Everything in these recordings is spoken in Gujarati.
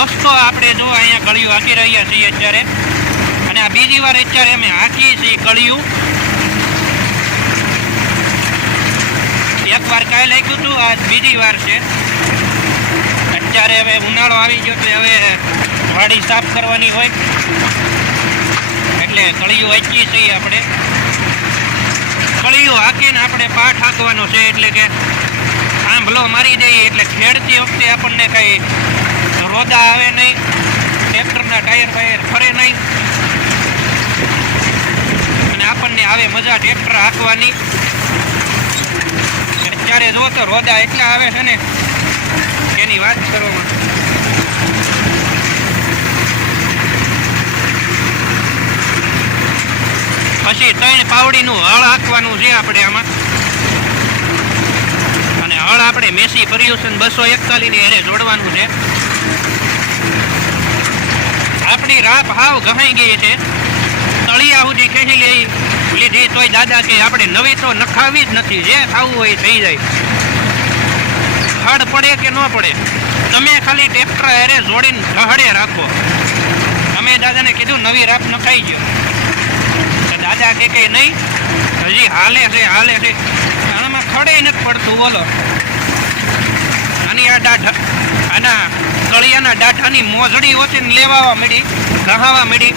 દોસ્તો આપણે જો અહીંયા કળિયું હાંકી રહ્યા છીએ અત્યારે, અને આ બીજી વાર અત્યારે અમે હાંકીએ છીએ કળિયું. એક વાર કાંઈ લાગ્યું હતું, આ બીજી વાર છે. અત્યારે હવે ઉનાળો આવી ગયો એટલે હવે વાડી સાફ કરવાની હોય એટલે કળિયું હાંકીએ છીએ આપણે. કળિયું હાંકીને આપણે પાઠ હાંકવાનો છે, એટલે કે આંભલો મારી દઈએ એટલે ખેડતી વખતે આપણને કંઈ રોદા આવે નહીં, ટ્રેક્ટરના ટાયર બાયર ફરે નહીં, અને આપણને આવે મજા ટ્રેક્ટર હાંકવાની. અત્યારે જો તો રોદા એટલા આવે છે ને એની વાત કરવામાં. પછી 3 પાવડીનું હળ હાંકવાનું છે આપણે આમાં. અને હળ આપણે મેસી પર્યુષણ 241 ની એને જોડવાનું છે. આપણી રાપ હાવ ઘસાઈ ગઈ છે, તળિયા સુધી ખેંચી લીધી તોય દાદા કે આપણે નવી તો નખાવી જ નથી, જે ખાવું હોય થઈ જાય. હળ પડે કે ન પડે, તમે ખાલી ટ્રેક્ટર હારે જોડીને ઢહડે રાખો. અમે દાદાને કીધું નવી રાપ નખાઈ ગયો, દાદા કે નહીં હજી હાલે છે આનામાં ખડે નથી પડતું. બોલો, આની આના કળિયાના ડાઠાની મોજડી ઓછીને લેવા મળી, ઘહાવા મળી,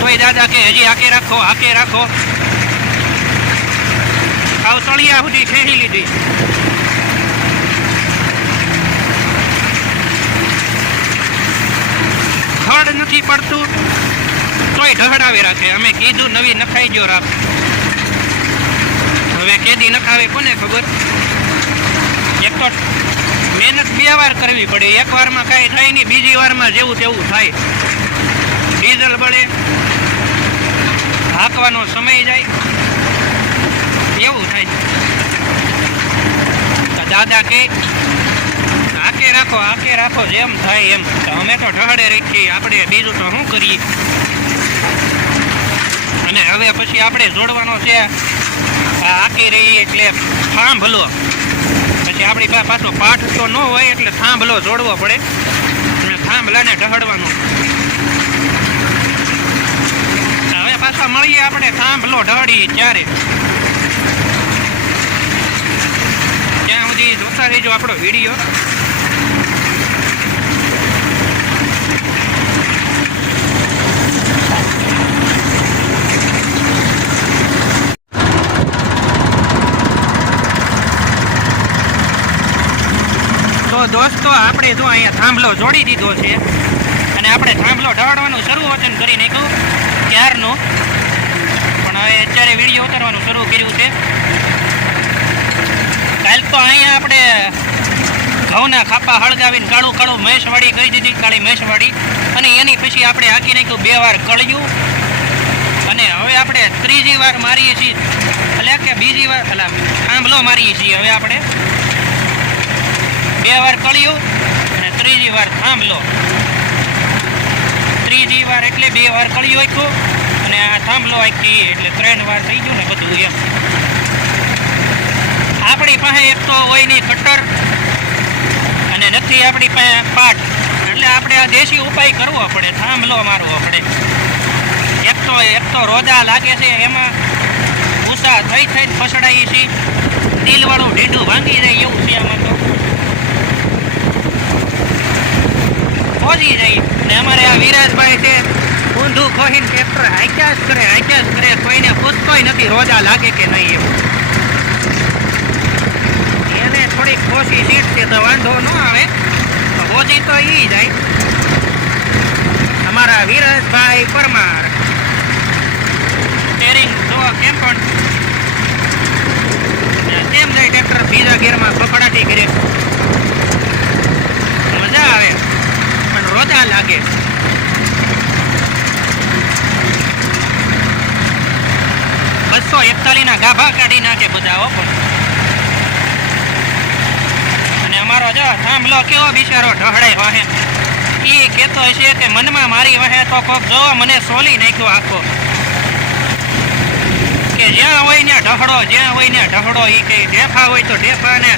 તોય દાદા કે હજી હાકે રાખો. આવ તળિયા સુધી ખેંચી લીધી. ખડ નથી પડતું તોય ઢહડાવી રાખે. અમે કીધું નવી નખાઈ ગયો રાપ, હવે કેદી નખાવે કોને ખબર. એક તો મહેનત 2 વાર કરવી પડે, એક વારમાં કાંઈ થાય નહીં, બીજી વારમાં જેવું તેવું થાય. ડીઝલ બળે, હાંકવાનો સમય જાય, એવું થાય. દાદા કે હાકે રાખો જેમ થાય એમ. અમે તો ઢહડે રાખીએ, આપણે બીજું તો શું કરીએ. અને હવે પછી આપણે જોડવાનો છે હાકી રહી એટલે થાંભલો. પછી આપણી પાસે પાછો પાઠ તો ન હોય એટલે થાંભલો જોડવો પડે, અને થાંભલાને ઢહડવાનો. હવે પાછા મળીએ આપણે થાંભલો ઢહડીએ ત્યારે. ત્યાં સુધી જોતા રહીજો આપણો વિડીયો. તો દોસ્તો આપણે જો અહીંયા થાંભલો જોડી દીધો છે, અને આપણે થાંભલો ઢાળવાનું શરૂ વચન કરી નાખ્યું ક્યારનું, પણ હવે અત્યારે વિડીયો ઉતારવાનું શરૂ કર્યું છે. કાલ તો અહીંયા આપણે ઘઉંના ખાપા હળગાવીને કાળું મેષવાડી કરી દીધી, કાળી મેષવાડી. અને એની પછી આપણે હાંકી નાખ્યું 2 વાર કળિયું. અને હવે આપણે 3જી વાર મારીએ છીએ, એટલે કે બીજી વાર થાંભલો મારીએ છીએ. હવે આપણે 2 વાર કળિયું અને 3જી વાર થાંભલો. 3જી વાર એટલે 2 વાર કળિયું આખ્યું અને આ થાંભલો આખી, એટલે 3 વાર થઈ ગયું ને બધું એમ. આપણી પાસે એક તો હોય નહીં કટર, અને નથી આપણી પાસે પાટ, એટલે આપણે આ દેશી ઉપાય કરવો પડે, થાંભલો મારવો પડે. એક તો રોદા લાગે છે, એમાં ભૂસા થઈને ફસડાઈએ છીએ, તિલવાળું ઢીંડું ભાંગી જાય એવું છે આમાં તો. પહોંચી જાય ને અમારે આ વિરાજભાઈ છે, ઊંધું ખોહીને ટ્રેક્ટર હાંક્યા જ કરે, કોઈને પૂછતોય નથી રોદા લાગે કે નહીં એવું. એને થોડીક ઓછી સીટ છે તો વાંધો ન આવે, પહોંચી તો ઈ જાય. અમારા વિરાજભાઈ પરમાર સ્ટેરિંગ જો કેમ પણ તેમ જાય ટ્રેક્ટર બીજા ગેરમાં પકડાટી કરે, મજા આવે પણ રોદા લાગે. બસો 41 ના ગાભા કાઢી નાખે બધા. અને અમારો જો થાંભલો કેવો બિચારો ઢહળે વાહે, એ કહેતો હશે કે મનમાં મારી વાહે તો કોક જો મને સોલી નાખ્યો આખો, કે જ્યાં હોય ને ઢહડો, જ્યાં હોય ને ઢહડો. એ કે ઢેફા હોય તો ઢેફા ને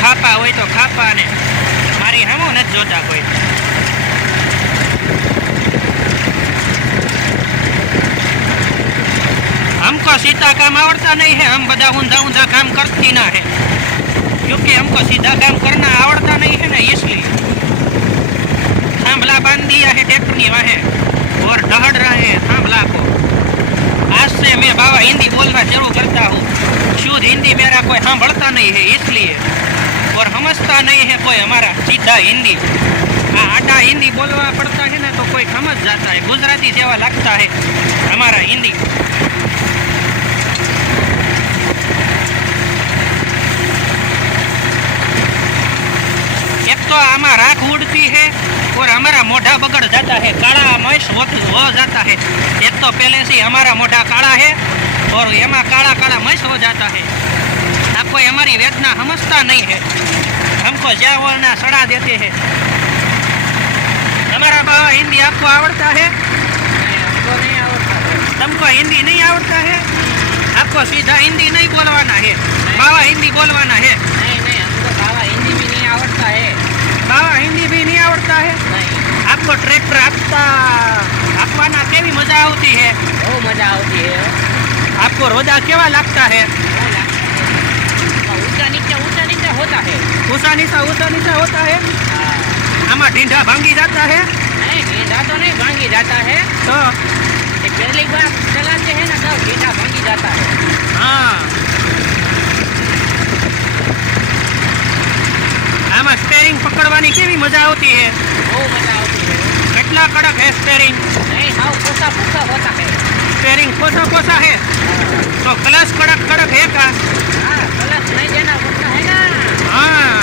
ખાપા હોય તો ખાપા ને. મારી હમું નથી જોતા કોઈ. हमको सीधा काम आवड़ता नहीं है, हम बदा ऊंधा ऊंधा काम करती ना है, क्योंकि हमको सीधा काम करना आवड़ता नहीं है ना, इसलिए थांभला बांध दिया है ट्रैक्टर वाहे और ढहड़ रहे हैं थांभला को. आज से मैं बाबा हिंदी बोलना शुरू करता हूँ. शुद्ध हिंदी मेरा कोई सांभळता नहीं है, इसलिए और समझता नहीं है कोई हमारा सीधा हिंदी. आटा हिंदी बोलना पड़ता है ना तो कोई समझ जाता है. गुजराती जेवा लगता है हमारा हिंदी. एक तो हमारा राख उड़ती है और हमारा मोढ़ा बगड़ जाता है, काला मैश हो जाता है. एक तो पहले से हमारा मोढ़ा काला है और एमा काला काला मैश हो जाता है. अब कोई हमारी वेदना समझता नहीं है, हमको जावरना सड़ा देते हैं. हमारा बाबा हिंदी आपको आवड़ता है? हमको नहीं आवड़ता है. तुमको हिंदी नहीं आवड़ता है? आपको सीधा हिंदी नहीं बोलवाना है, बाबा हिंदी बोलवाना है. नहीं हमको बाबा हिंदी भी नहीं आवड़ता है. बाबा हिंदी भी नहीं आवड़ता है? नहीं. आपको ट्रैक्टर आपवाना केवी मजा આવતી है? બહુ મજા આવતી है. आपको रोदा केवा लगता है? ऊंचा नीचे होता है. ऊंचा नीचा होता है. आमा ढींढा भांगी जाता है? नहीं ढींढा तो नहीं भांगी जाता है. तो पहली बार चलाते हैं ना तब ढींढा भांगी जाता है. हाँ, आमा स्टेरिंग पकड़वानी केवी मजा આવતી है? બહુ મજા આવતી है. કેટલા કડક है स्टेरिंग? नहीं हाउ पोसा होता है. स्टेरिंग पोसा है तो क्लच कड़क है का? हाँ क्लच नहीं देना पड़ता है ना. हाँ,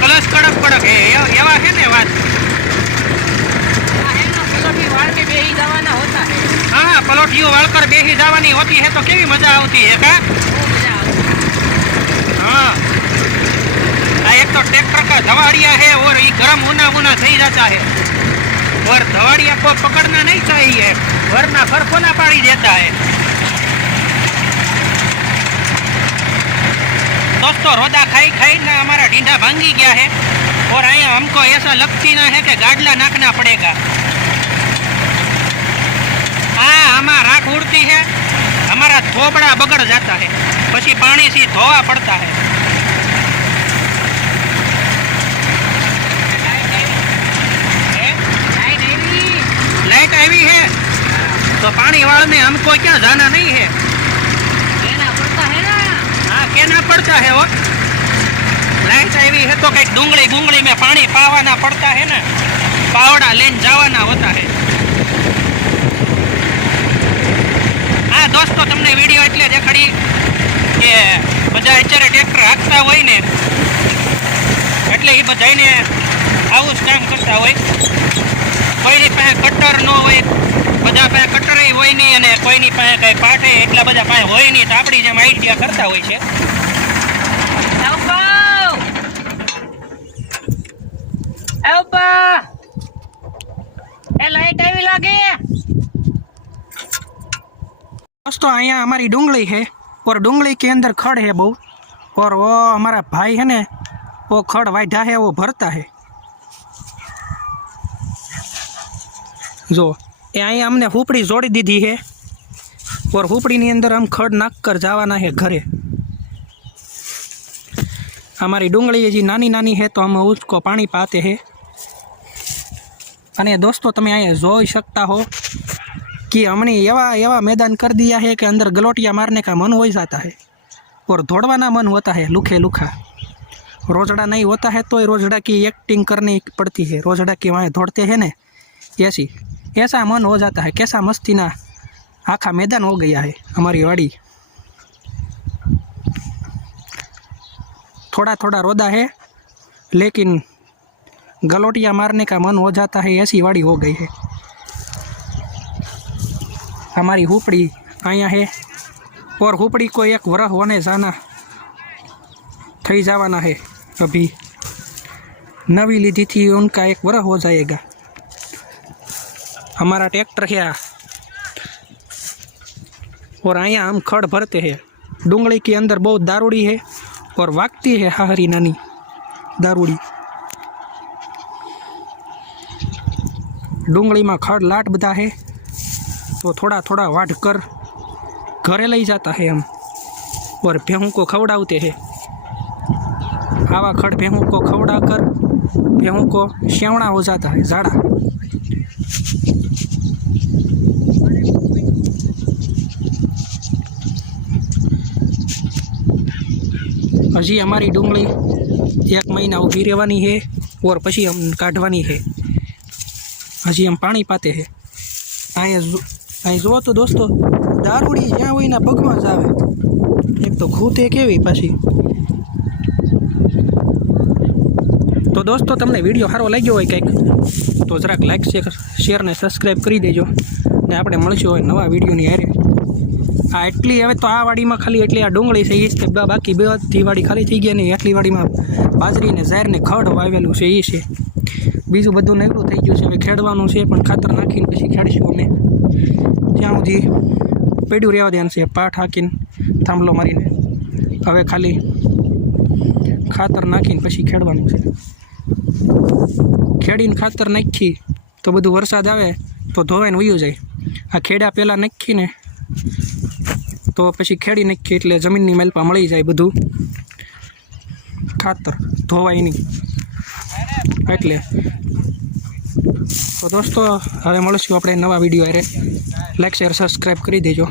क्लच कड़क है एवा है ने बात. है ना पलोटी वाड़ के बेही जवाना होता है. हाँ, पलोटियों वालकर बेही जावानी होती है तो केवी मजा આવતી है का? બહુ મજા આવતી. हाँ, एक तो ट्रैक्टर का धवाड़िया है और ये गर्म होना सही जाता है और धवाड़िया को पकड़ना नहीं चाहिए वरना फरफोला पाड़ी देता है. दोस्तों रोदा खाई ना हमारा ढींढा भांगी गया है और आया हमको ऐसा लगती ना है कि गाडला नाकना पड़ेगा. हाँ, हमारा राख उड़ती है, हमारा थोबड़ा बगड़ जाता है, પછી पानी से धोवा पड़ता है. लाइट आई है तो पानी वाल में हमको क्या जाना नहीं है, देना पड़ता है ना. हाँ कहना पड़ता है. वो लाइट आई है तो कहीं डूंगली में पानी पावाना पड़ता है ना, पावड़ा लेन जावाना होता है. हाँ दोस्तों, तमने वीडियो એટલે દેખાડી કે બધા અત્યારે ટ્રેક્ટર હાંકતા હોય ને એટલે એ બધાને આવું જ કામ કરતા હોય. કોઈની પાસે કટર ન હોય, બધા પાસે કટર હોય નહીં અને કોઈની પાસે કંઈ પાઠે એટલા બધા પાસે હોય નહીં, તો આપણી જેમ આઈડિયા કરતા હોય છે. लाइट आई लगे. दोस्तों यहाँ हमारी डूंगली है और डूंगली के अंदर खड़ है बहुत, और वो हमारा भाई है ना वो खड़ वाढ़ा है वो भरता है. जो यहाँ हमने हुपड़ी जोड़ी दीदी है और हुपड़ी ની અંદર हम खड़ नाक कर जावाना है घरे. हमारी डूंगली जी नानी है तो हम उसको पानी पाते हैं. અને दोस्तों તમે અહીંયા જોઈ सकता हो कि हमने एवा मैदान कर दिया है कि अंदर गलोटिया मारने का मन हो जाता है और दौड़वाना मन होता है लूखा. रोजड़ा नहीं होता है तो रोजड़ा की एक्टिंग करनी पड़ती है. रोजड़ा की वहाँ दौड़ते हैं ना ऐसा मन हो जाता है. कैसा मस्ती ना आखा मैदान हो गया है हमारी वाड़ी. थोड़ा रोदा है लेकिन गलोटिया मारने का मन हो जाता है, ऐसी वाड़ी हो गई है. हमारी हुपड़ी आया है और हुपड़ी को एक वरह होने जाना थई जावाना है. अभी नवी लीधी थी उनका एक वरह हो जाएगा. हमारा ट्रैक्टर है और आया हम खड़ भरते हैं. डूंगली के अंदर बहुत दारूड़ी है और वागती है हाहरी नानी. દારૂડી. डूंगली खड़ लाट बता है तो थोड़ा थोड़ा वाट कर घरे ले जाता है हम और भेहूँ को खवड़ाते हैं. आवा खड़ भेहूँ को खवड़ा कर भेहूँ को श्यावड़ा हो जाता है जाड़ा. हजी हमारी डूंगली 1 महीना ऊभी रहवानी है और पछी हम काढ़वानी है. हजी हम पानी पाते हैं. अँ जो तो दोस्तों दारूडी ज्यां होय ना पगमां ज आवे. एक तो खूते केवी पाછી. तो दोस्तों तमने विडियो सारो लाग्यो होय कंईक तो जराक लाइक शेर ने सब्सक्राइब करी देजो ने आपणे मळीशुं होय नवा विडियोनी हारे. आ एटली हवे तो आ वाडीमां खाली एटली आ डूंगળી છે ઈ જ બાકી બધી વાડી ખાલી થઈ ગઈ ને એટલી વાડીમાં બાજરી ને ઝાર ને ખડ વાવેલું છે ઈ છે. બીજું બધું નવરું થઈ ગયું છે. હવે ખેડવાનું છે પણ ખાતર નાખીને પછી ખેડશું અમે. ત્યાં સુધી પેડ્યું રહેવા દેવાનું છે પાઠ હાકીને થાંભલો મારીને. હવે ખાલી ખાતર નાખીને પછી ખેડવાનું છે. ખેડીને ખાતર નાખી તો બધું વરસાદ આવે તો ધોવાઈને વયું જાય. આ ખેડા પહેલાં નાખીને તો પછી ખેડી નાખીએ એટલે જમીનની મેલપા મળી જાય બધું ખાતર ધોવાય નહીં એટલે. તો દોસ્તો હવે મળીશું આપણે નવા વિડીયો હારે. લાઈક શેર સબસ્ક્રાઈબ કરી દેજો.